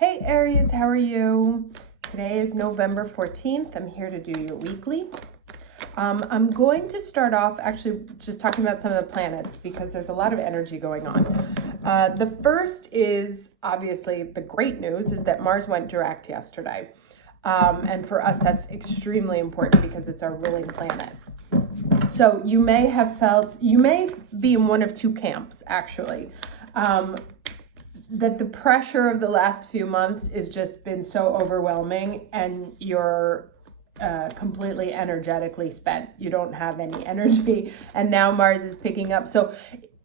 Hey Aries, how are you? Today is November 14th. I'm here to do your weekly. I'm going to start off actually just talking about some of the planets because there's a lot of energy going on. The first is obviously the great news is that Mars went direct yesterday. And for us, that's extremely important because it's our ruling planet. So you may be in one of two camps actually. That the pressure of the last few months has just been so overwhelming and you're completely energetically spent. You don't have any energy and now Mars is picking up. So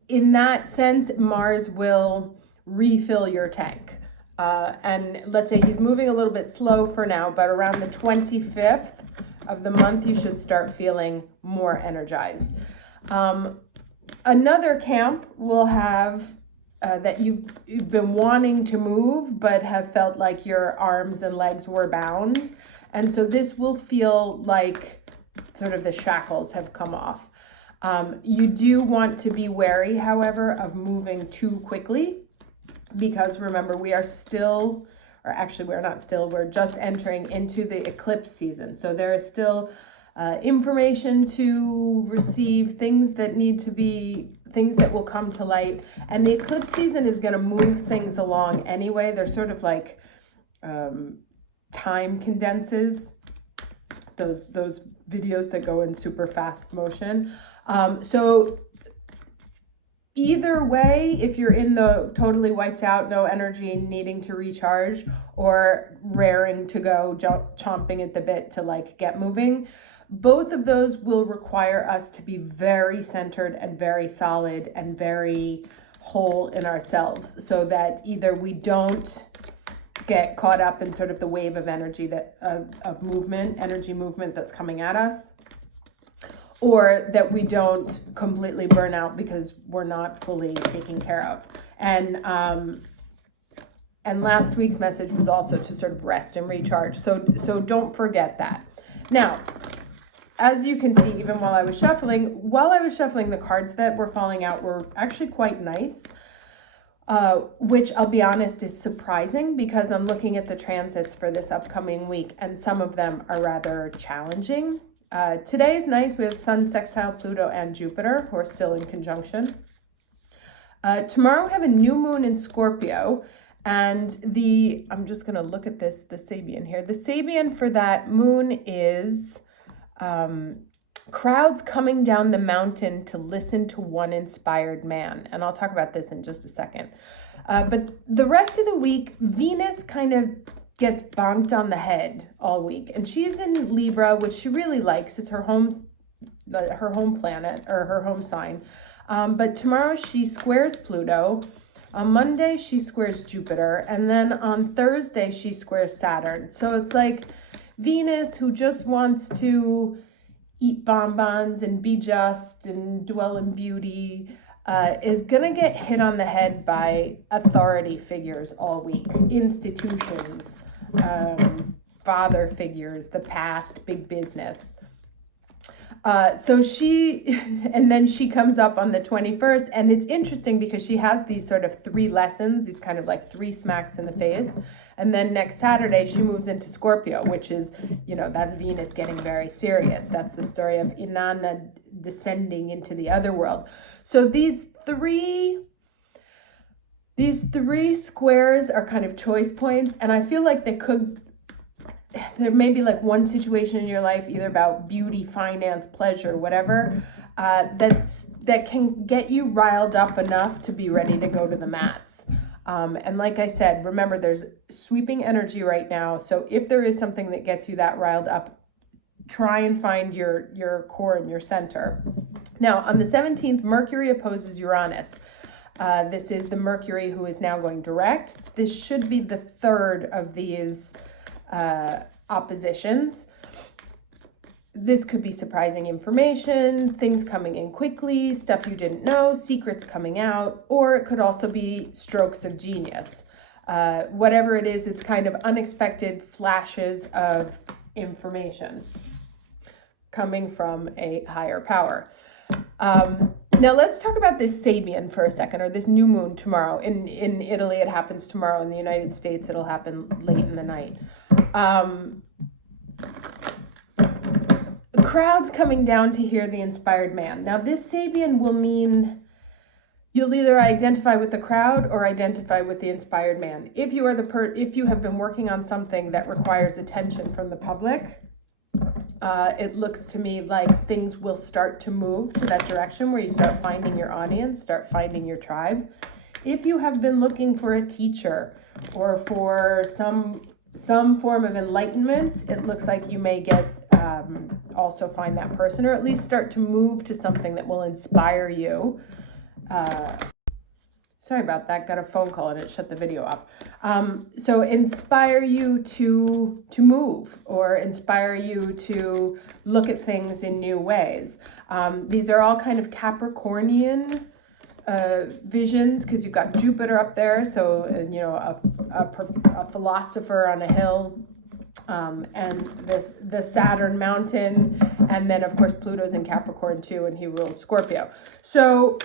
in that sense, Mars will refill your tank. And let's say he's moving a little bit slow for now, but around the 25th of the month, you should start feeling more energized. Another camp will have that you've been wanting to move, but have felt like your arms and legs were bound. And so this will feel like sort of the shackles have come off. You do want to be wary, however, of moving too quickly, because remember, we're just entering into the eclipse season. So there is still information to receive, things that will come to light. And the eclipse season is going to move things along anyway. They're sort of like time condenses, those videos that go in super fast motion. So either way, if you're in the totally wiped out, no energy, needing to recharge, or raring to go, chomping at the bit to like get moving, both of those will require us to be very centered and very solid and very whole in ourselves, so that either we don't get caught up in sort of the wave of energy energy movement that's coming at us, or that we don't completely burn out because we're not fully taken care of. And last week's message was also to sort of rest and recharge. So don't forget that. Now, as you can see, even while I was shuffling, the cards that were falling out were actually quite nice, which I'll be honest is surprising because I'm looking at the transits for this upcoming week and some of them are rather challenging. Today is nice. We have Sun, sextile Pluto, and Jupiter, who are still in conjunction. Tomorrow we have a new moon in Scorpio, and I'm just going to look at the Sabian here. The Sabian for that moon is crowds coming down the mountain to listen to one inspired man. And I'll talk about this in just a second. But the rest of the week, Venus kind of gets bonked on the head all week. And she's in Libra, which she really likes. It's her home planet, or her home sign. But tomorrow she squares Pluto. On Monday, she squares Jupiter. And then on Thursday, she squares Saturn. So it's like Venus, who just wants to eat bonbons and be just and dwell in beauty, is going to get hit on the head by authority figures all week, institutions, father figures, the past, big business. And then she comes up on the 21st, and it's interesting because she has these sort of three lessons, these kind of like three smacks in the face. And then next Saturday, she moves into Scorpio, which is, that's Venus getting very serious. That's the story of Inanna descending into the other world. So these three squares are kind of choice points. And I feel like there may be like one situation in your life, either about beauty, finance, pleasure, whatever, that can get you riled up enough to be ready to go to the mats. And like I said, remember, there's sweeping energy right now. So if there is something that gets you that riled up, try and find your core and your center. Now, on the 17th, Mercury opposes Uranus. This is the Mercury who is now going direct. This should be the third of these oppositions. This could be surprising information, things coming in quickly, stuff you didn't know, secrets coming out, or it could also be strokes of genius. Whatever it is, it's kind of unexpected flashes of information coming from a higher power. Now let's talk about this Sabian for a second, or this new moon tomorrow. In Italy, it happens tomorrow. In the United States, it'll happen late in the night. Crowds coming down to hear the inspired man. Now this Sabian will mean you'll either identify with the crowd or identify with the inspired man. If you are if you have been working on something that requires attention from the public, it looks to me like things will start to move to that direction where you start finding your audience, start finding your tribe. If you have been looking for a teacher or for some form of enlightenment, it looks like you may get also find that person, or at least start to move to something that will inspire you. Sorry about that, got a phone call and it shut the video off. So inspire you to move, or inspire you to look at things in new ways. These are all kind of Capricornian visions, because you've got Jupiter up there, so you know, a philosopher on a hill, and the Saturn mountain, and then of course Pluto's in Capricorn too, and he rules Scorpio. So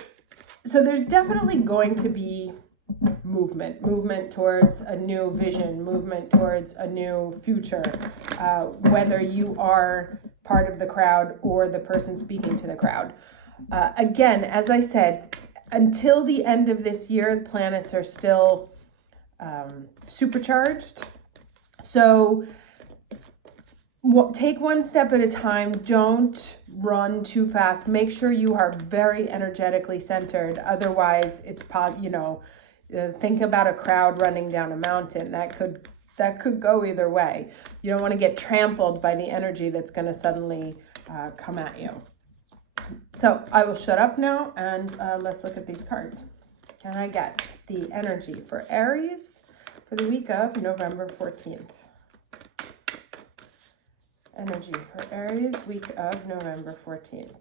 there's definitely going to be movement towards a new vision, movement towards a new future, whether you are part of the crowd or the person speaking to the crowd. Again, as I said, until the end of this year, the planets are still supercharged. So take one step at a time. Don't run too fast. Make sure you are very energetically centered. Otherwise, it's think about a crowd running down a mountain. That could go either way. You don't want to get trampled by the energy that's going to suddenly come at you. So I will shut up now, and let's look at these cards. Can I get the energy for Aries for the week of November 14th? Energy for Aries, week of November 14th.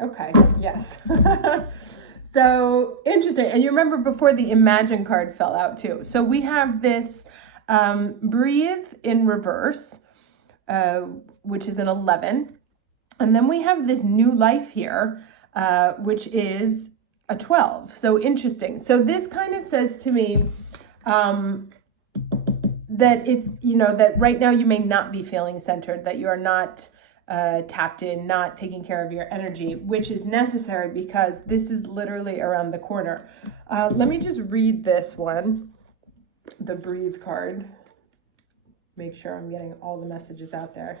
Okay, yes. So interesting. And you remember before, the Imagine card fell out too. So we have this Breathe in reverse, which is an 11. And then we have this New Life here, which is a 12. So interesting. So this kind of says to me, that it's, that right now you may not be feeling centered, that you are not tapped in, not taking care of your energy, which is necessary because this is literally around the corner. Let me just read this one, the Breathe card. Make sure I'm getting all the messages out there.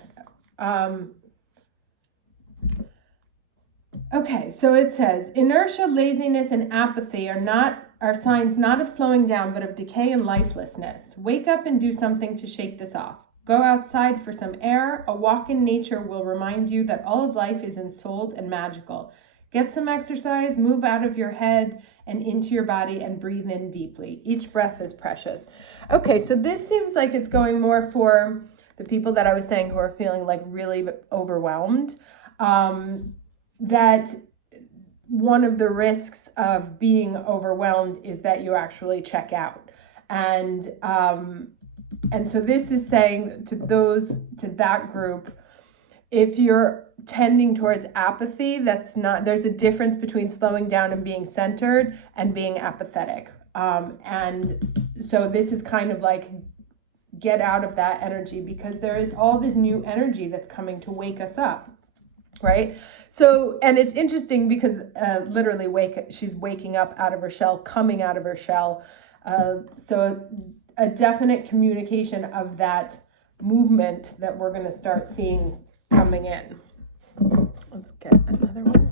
Okay, so it says, inertia, laziness, and apathy are signs not of slowing down, but of decay and lifelessness. Wake up and do something to shake this off. Go outside for some air. A walk in nature will remind you that all of life is ensouled and magical. Get some exercise, move out of your head and into your body, and breathe in deeply. Each breath is precious. Okay, so this seems like it's going more for the people that I was saying who are feeling like really overwhelmed. That one of the risks of being overwhelmed is that you actually check out. And so this is saying to that group, if you're tending towards apathy, there's a difference between slowing down and being centered and being apathetic. And so this is kind of like, get out of that energy, because there is all this new energy that's coming to wake us up. Right? So, and it's interesting because literally she's waking up out of her shell, coming out of her shell. So a definite communication of that movement that we're going to start seeing coming in. Let's get another one.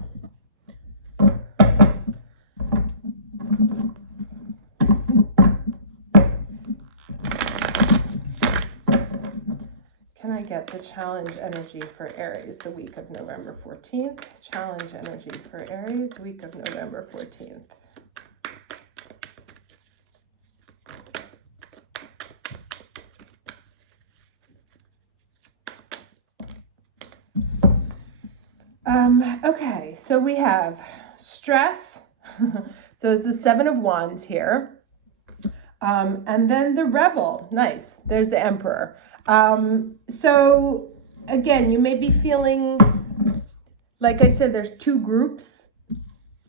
Can I get the challenge energy for Aries the week of November 14th? Challenge energy for Aries, week of November 14th. Okay, so we have stress. So it's the 7 of Wands here. And then the Rebel. Nice. There's the Emperor. So again, you may be feeling like I said, there's two groups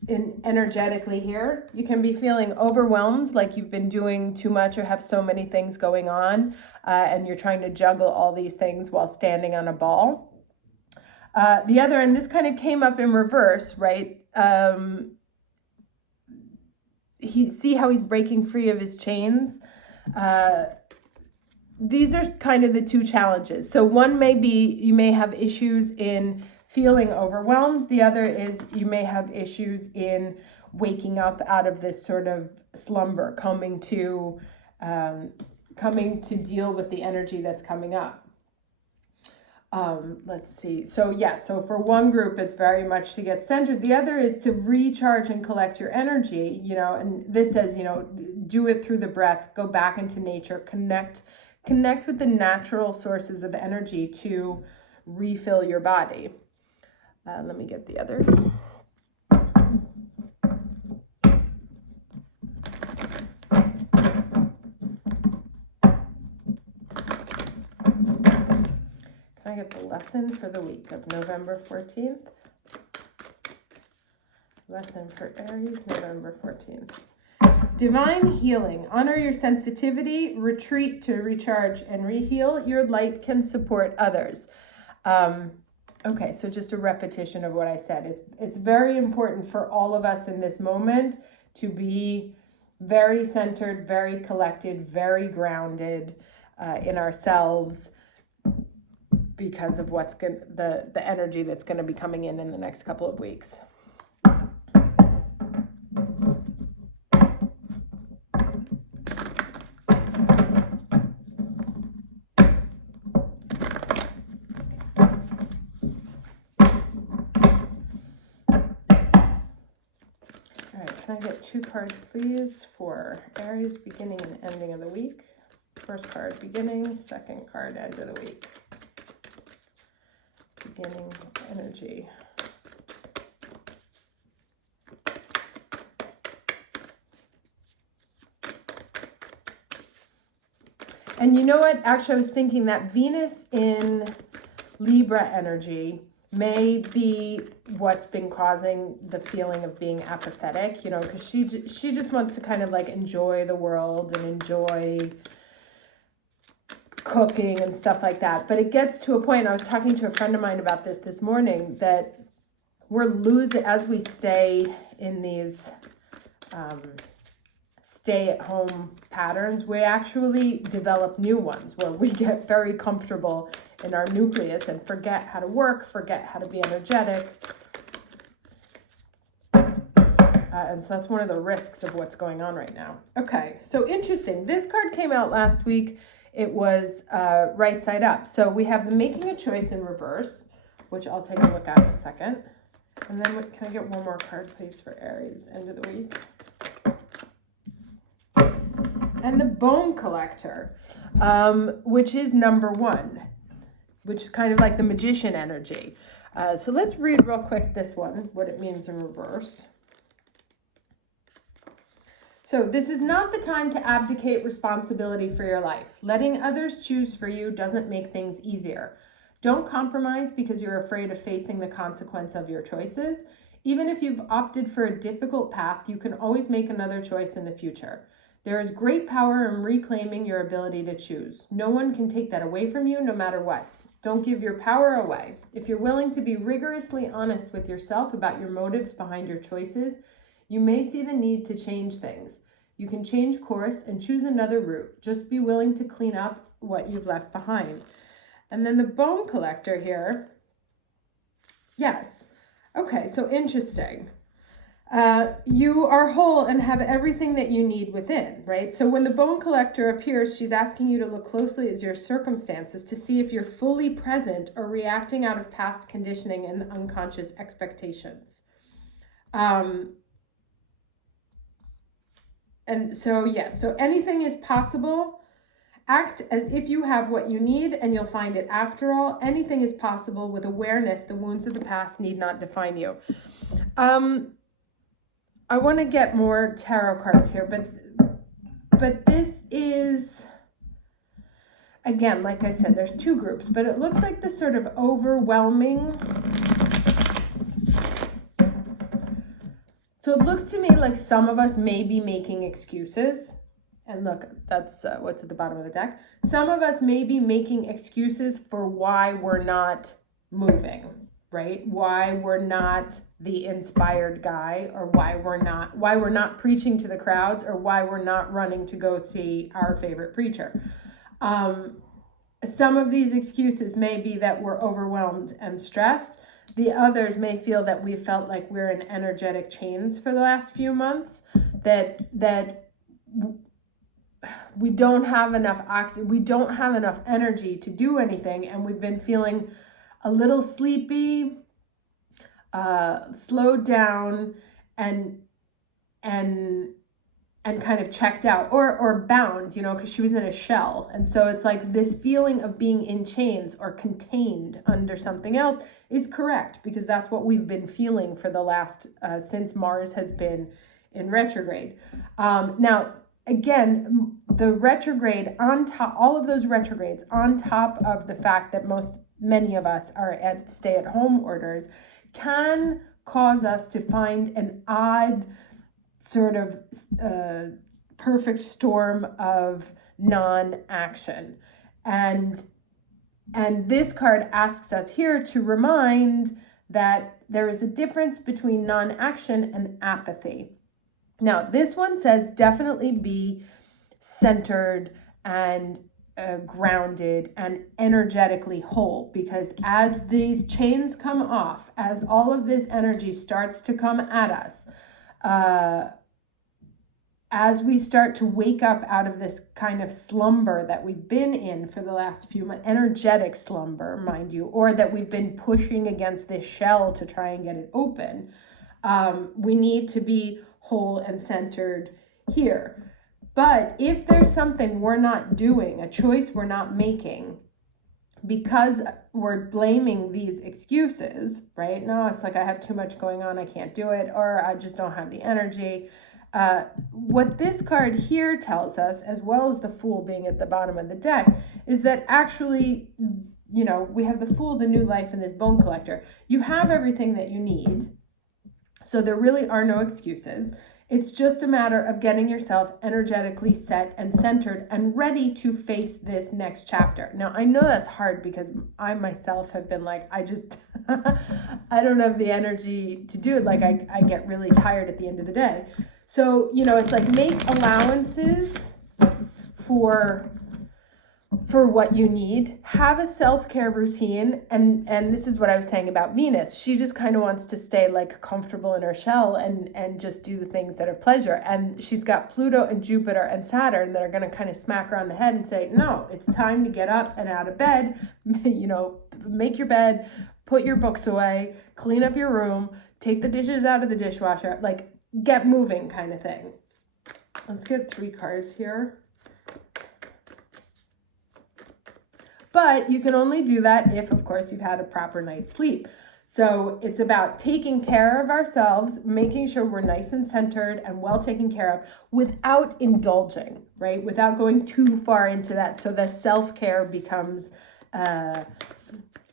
in energetically here. You can be feeling overwhelmed, like you've been doing too much or have so many things going on, and you're trying to juggle all these things while standing on a ball. The other, and this kind of came up in reverse, right? See how he's breaking free of his chains? These are kind of the two challenges. So one may be, you may have issues in feeling overwhelmed. The other is you may have issues in waking up out of this sort of slumber, coming to deal with the energy that's coming up. Let's see. So so for one group, it's very much to get centered. The other is to recharge and collect your energy, and this says, do it through the breath, go back into nature, connect with the natural sources of energy to refill your body. Let me get the other. Can I get the lesson for the week of November 14th? Lesson for Aries, November 14th. Divine healing. Honor your sensitivity, retreat to recharge and reheal. Your light can support others. Okay, so just a repetition of what I said. It's very important for all of us in this moment to be very centered, very collected, very grounded in ourselves because of what's the energy that's going to be coming in the next couple of weeks. Can I get 2 cards, please, for Aries, beginning and ending of the week? First card, beginning. Second card, end of the week. Beginning energy. And you know what? Actually, I was thinking that Venus in Libra energy may be what's been causing the feeling of being apathetic, because she just wants to kind of like enjoy the world and enjoy cooking and stuff like that. But it gets to a point, I was talking to a friend of mine about this morning, that we're losing, as we stay in these stay-at-home patterns, we actually develop new ones where we get very comfortable in our nucleus and forget how to work, forget how to be energetic. And so that's one of the risks of what's going on right now. Okay, so interesting. This card came out last week. It was right side up. So we have the making a choice in reverse, which I'll take a look at in a second. And then can I get one more card, please, for Aries, end of the week? And the bone collector, which is number 1, which is kind of like the magician energy. So let's read real quick this one, what it means in reverse. So this is not the time to abdicate responsibility for your life. Letting others choose for you doesn't make things easier. Don't compromise because you're afraid of facing the consequence of your choices. Even if you've opted for a difficult path, you can always make another choice in the future. There is great power in reclaiming your ability to choose. No one can take that away from you, no matter what. Don't give your power away. If you're willing to be rigorously honest with yourself about your motives behind your choices, you may see the need to change things. You can change course and choose another route. Just be willing to clean up what you've left behind. And then the bone collector here. Yes. Okay, so interesting. You are whole and have everything that you need within, right? So when the bone collector appears, she's asking you to look closely at your circumstances to see if you're fully present or reacting out of past conditioning and unconscious expectations. And so, so anything is possible. Act as if you have what you need and you'll find it. After all, anything is possible with awareness. The wounds of the past need not define you. I want to get more tarot cards here, but this is, again, like I said, there's 2 groups, but it looks like the sort of overwhelming So it looks to me like some of us may be making excuses. And look, that's what's at the bottom of the deck. Some of us may be making excuses for why we're not moving, right? Why we're not the inspired guy, or why we're not preaching to the crowds, or why we're not running to go see our favorite preacher. Some of these excuses may be that we're overwhelmed and stressed. The others may feel that we felt like we're in energetic chains for the last few months, that we don't have enough we don't have enough energy to do anything, and we've been feeling a little sleepy, slowed down, and kind of checked out, or bound, because she was in a shell. And so it's like this feeling of being in chains or contained under something else is correct, because that's what we've been feeling for the last, since Mars has been in retrograde. Now, again, the retrograde on top, all of those retrogrades on top of the fact that many of us are at stay-at-home orders, can cause us to find an odd sort of perfect storm of non-action. And this card asks us here to remind that there is a difference between non-action and apathy. Now, this one says definitely be centered and grounded and energetically whole, because as these chains come off, as all of this energy starts to come at us, as we start to wake up out of this kind of slumber that we've been in for the last few months, energetic slumber, mind you, or that we've been pushing against this shell to try and get it open, we need to be whole and centered here. But if there's something we're not doing, a choice we're not making, because we're blaming these excuses, right? No, it's like I have too much going on, I can't do it, or I just don't have the energy. What this card here tells us, as well as the Fool being at the bottom of the deck, is that actually, we have the Fool, the new life, and this Bone Collector. You have everything that you need. So there really are no excuses. It's just a matter of getting yourself energetically set and centered and ready to face this next chapter. Now, I know that's hard because I myself have been like, I just, I don't have the energy to do it. Like I get really tired at the end of the day. So, it's like make allowances for what you need. Have a self-care routine. And this is what I was saying about Venus. She just kind of wants to stay like comfortable in her shell and just do the things that are pleasure. And she's got Pluto and Jupiter and Saturn that are going to kind of smack her on the head and say, no, it's time to get up and out of bed, make your bed, put your books away, clean up your room, take the dishes out of the dishwasher, like get moving kind of thing. Let's get 3 cards here. But you can only do that if, of course, you've had a proper night's sleep. So it's about taking care of ourselves, making sure we're nice and centered and well taken care of without indulging, right? Without going too far into that. So the self-care becomes a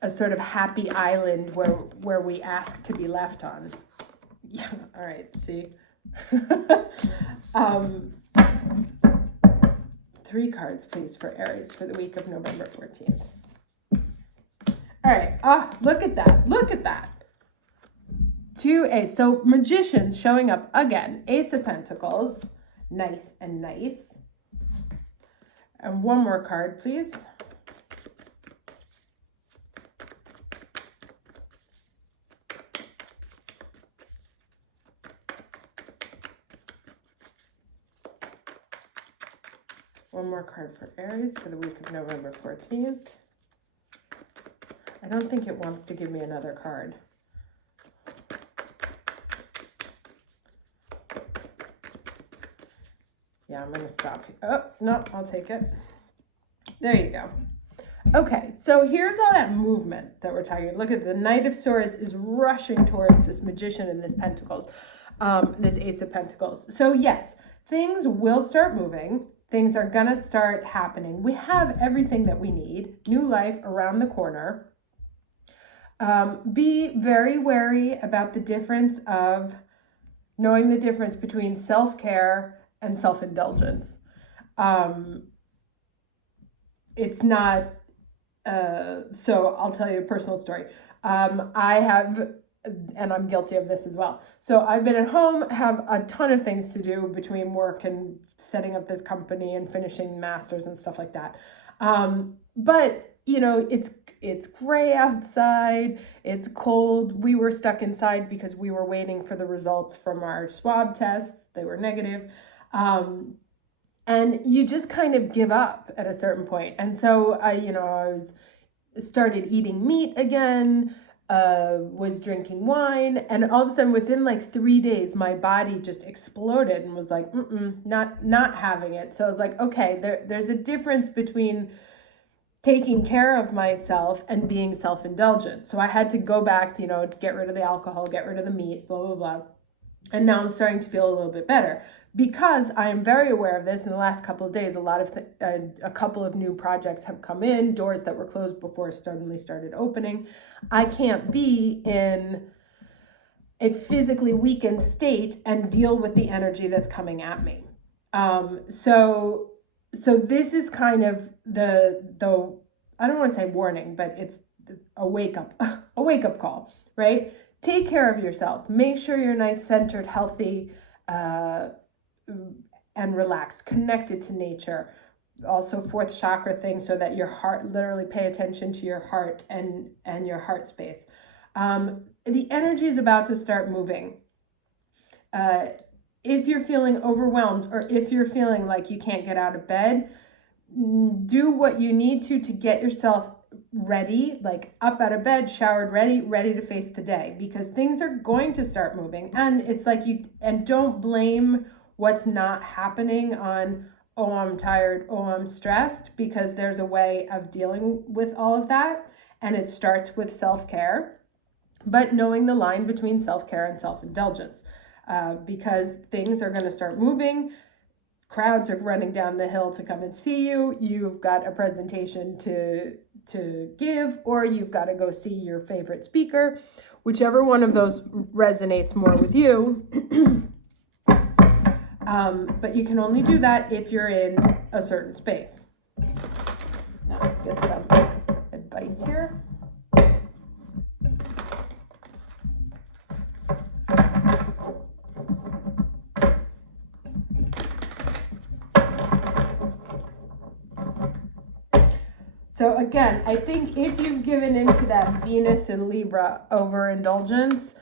sort of happy island where we ask to be left on. Yeah, all right, see. 3 cards, please, for Aries for the week of November 14th. All right. Look at that. Look at that. 2 Ace. So Magicians showing up again. Ace of Pentacles. Nice and nice. And 1 more card, please. One more card for Aries for the week of November 14th. I don't think it wants to give me another card. Yeah, I'm going to stop. Oh, no, I'll take it. There you go. Okay, so here's all that movement that we're talking about. Look at the Knight of Swords is rushing towards this Magician and this Pentacles, this Ace of Pentacles. So yes, things will start moving. Things are going to start happening. We have everything that we need. New life around the corner. Be very wary about the difference of knowing the difference between self-care and self-indulgence. It's not, so I'll tell you a personal story. I have, and I'm guilty of this as well. So I've been at home, have a ton of things to do between work and setting up this company and finishing masters and stuff like that. But you know, it's gray outside, it's cold. We were stuck inside because we were waiting for the results from our swab tests. They were negative. And you just kind of give up at a certain point. And so I started eating meat again, was drinking wine, and all of a sudden within like 3 days, my body just exploded and was like, not having it. So I was like, okay, there's a difference between taking care of myself and being self-indulgent. So I had to go back to, to get rid of the alcohol, get rid of the meat, blah, blah, blah. And now I'm starting to feel a little bit better because I am very aware of this. In the last couple of days, a couple of new projects have come in, doors that were closed before suddenly started opening. I can't be in a physically weakened state and deal with the energy that's coming at me. So this is kind of the I don't want to say warning, but it's a wake up call, right? Take care of yourself. Make sure you're nice, centered, healthy, and relaxed, connected to nature. Also fourth chakra thing, so that your heart, literally pay attention to your heart and your heart space. The energy is about to start moving. If you're feeling overwhelmed, or if you're feeling like you can't get out of bed, do what you need to get yourself ready, like up out of bed, showered, ready to face the day, because things are going to start moving. And it's like and don't blame what's not happening on, oh, I'm tired, oh, I'm stressed, because there's a way of dealing with all of that. And it starts with self-care, but knowing the line between self-care and self-indulgence. Because things are going to start moving. Crowds are running down the hill to come and see you. You've got a presentation to give, or you've got to go see your favorite speaker. Whichever one of those resonates more with you. But you can only do that if you're in a certain space. Now let's get some advice here. So again, I think if you've given into that Venus and Libra overindulgence,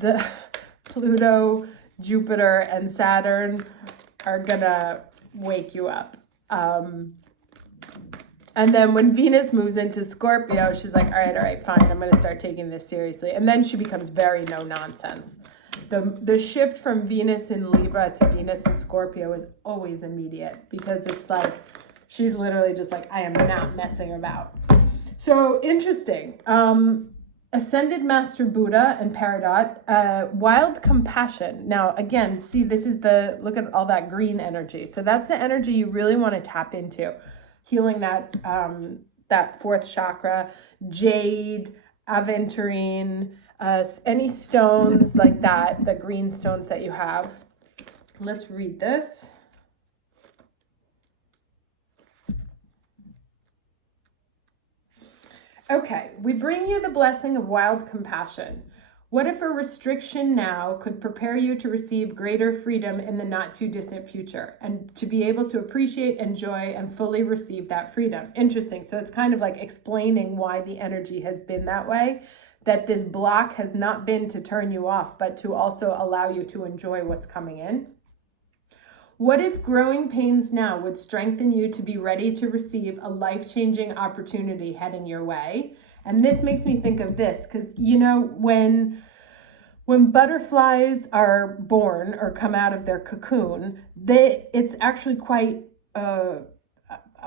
the Pluto, Jupiter, and Saturn are gonna wake you up. And then when Venus moves into Scorpio, she's like, all right, fine, I'm gonna start taking this seriously. And then she becomes very no nonsense. The shift from Venus in Libra to Venus in Scorpio is always immediate, because it's like, she's literally just like, I am not messing about. So interesting. Ascended Master Buddha and Peridot, wild compassion. Now, again, see, this is look at all that green energy. So that's the energy you really want to tap into. Healing that fourth chakra, jade, aventurine, any stones like that, the green stones that you have. Let's read this. Okay, we bring you the blessing of wild compassion. What if a restriction now could prepare you to receive greater freedom in the not too distant future, and to be able to appreciate, enjoy, and fully receive that freedom? Interesting. So it's kind of like explaining why the energy has been that way, that this block has not been to turn you off, but to also allow you to enjoy what's coming in. What if growing pains now would strengthen you to be ready to receive a life-changing opportunity heading your way? And this makes me think of this, because, when butterflies are born or come out of their cocoon, it's actually quite a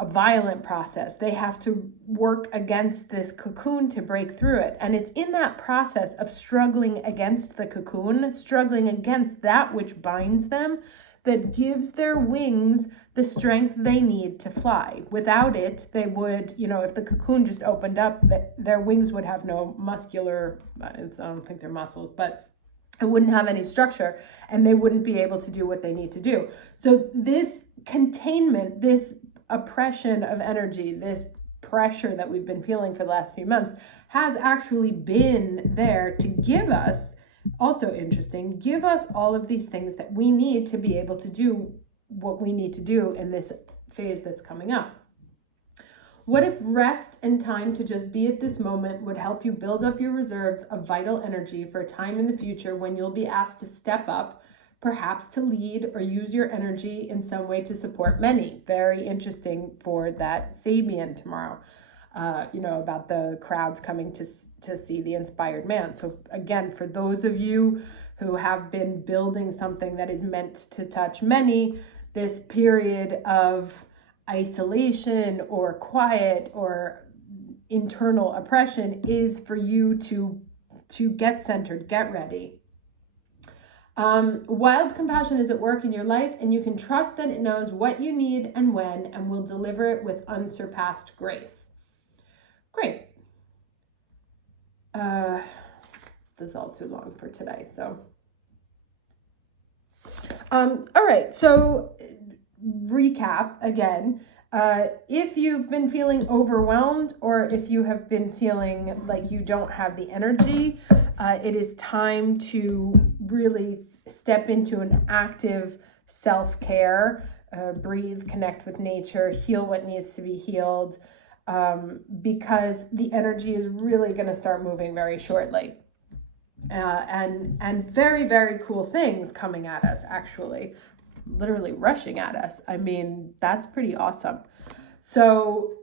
violent process. They have to work against this cocoon to break through it. And it's in that process of struggling against the cocoon, struggling against that which binds them, that gives their wings the strength they need to fly. Without it, they would, if the cocoon just opened up, their wings would have no muscular, I don't think they're muscles, but and wouldn't have any structure, and they wouldn't be able to do what they need to do. So this containment, this oppression of energy, this pressure that we've been feeling for the last few months has actually been there to give us, also interesting, give us all of these things that we need to be able to do what we need to do in this phase that's coming up. What if rest and time to just be at this moment would help you build up your reserve of vital energy for a time in the future when you'll be asked to step up, perhaps to lead or use your energy in some way to support many? Very interesting for that Sabian tomorrow, about the crowds coming to see the inspired man. So again, for those of you who have been building something that is meant to touch many, this period of isolation or quiet or internal oppression is for you to get centered, get ready. Wild compassion is at work in your life, and you can trust that it knows what you need and when, and will deliver it with unsurpassed grace. Great. This is all too long for today, so. All right, so recap again. If you've been feeling overwhelmed, or if you have been feeling like you don't have the energy, it is time to really step into an active self-care, breathe, connect with nature, heal what needs to be healed, because the energy is really going to start moving very shortly. And very, very cool things coming at us, actually. Literally rushing at us. I mean, that's pretty awesome. So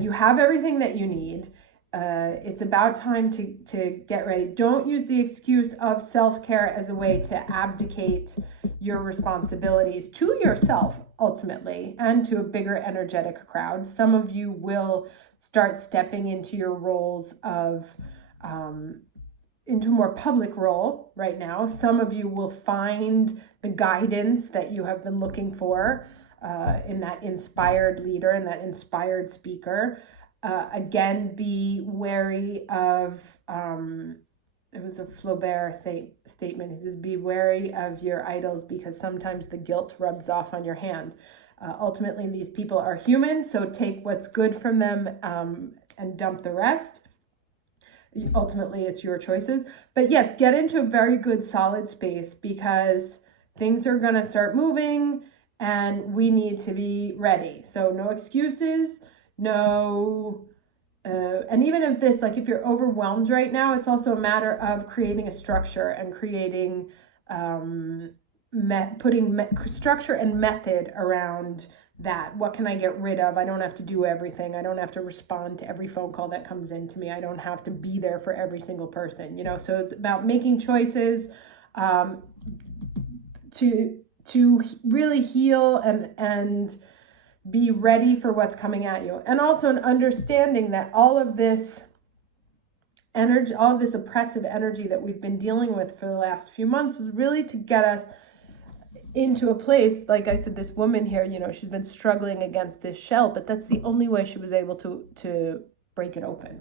you have everything that you need. It's about time to get ready. Don't use the excuse of self-care as a way to abdicate your responsibilities to yourself, ultimately, and to a bigger energetic crowd. Some of you will start stepping into your roles of into a more public role right now. Some of you will find the guidance that you have been looking for in that inspired leader and that inspired speaker. Again, be wary of, it was a Flaubert statement. He says, be wary of your idols because sometimes the guilt rubs off on your hand. Ultimately, these people are human, so take what's good from them and dump the rest. Ultimately, it's your choices. But yes, get into a very good, solid space because things are going to start moving and we need to be ready. So no excuses, no... and even if this, like if you're overwhelmed right now, it's also a matter of creating a structure and creating, putting structure and method around that. What can I get rid of? I don't have to do everything. I don't have to respond to every phone call that comes in to me. I don't have to be there for every single person, so it's about making choices to really heal and be ready for what's coming at you. And also an understanding that all of this energy, all of this oppressive energy that we've been dealing with for the last few months was really to get us into a place, like I said, this woman here, she's been struggling against this shell, but that's the only way she was able to break it open.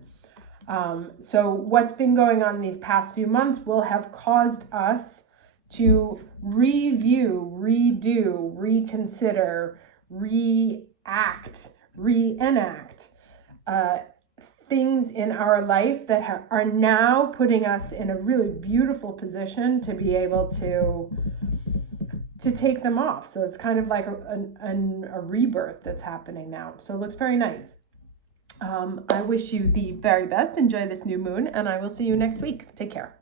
So what's been going on these past few months will have caused us to review, redo, reconsider, react, reenact things in our life that are now putting us in a really beautiful position to be able to take them off. So it's kind of like a rebirth that's happening now. So it looks very nice. I wish you the very best. Enjoy this new moon, and I will see you next week. Take care.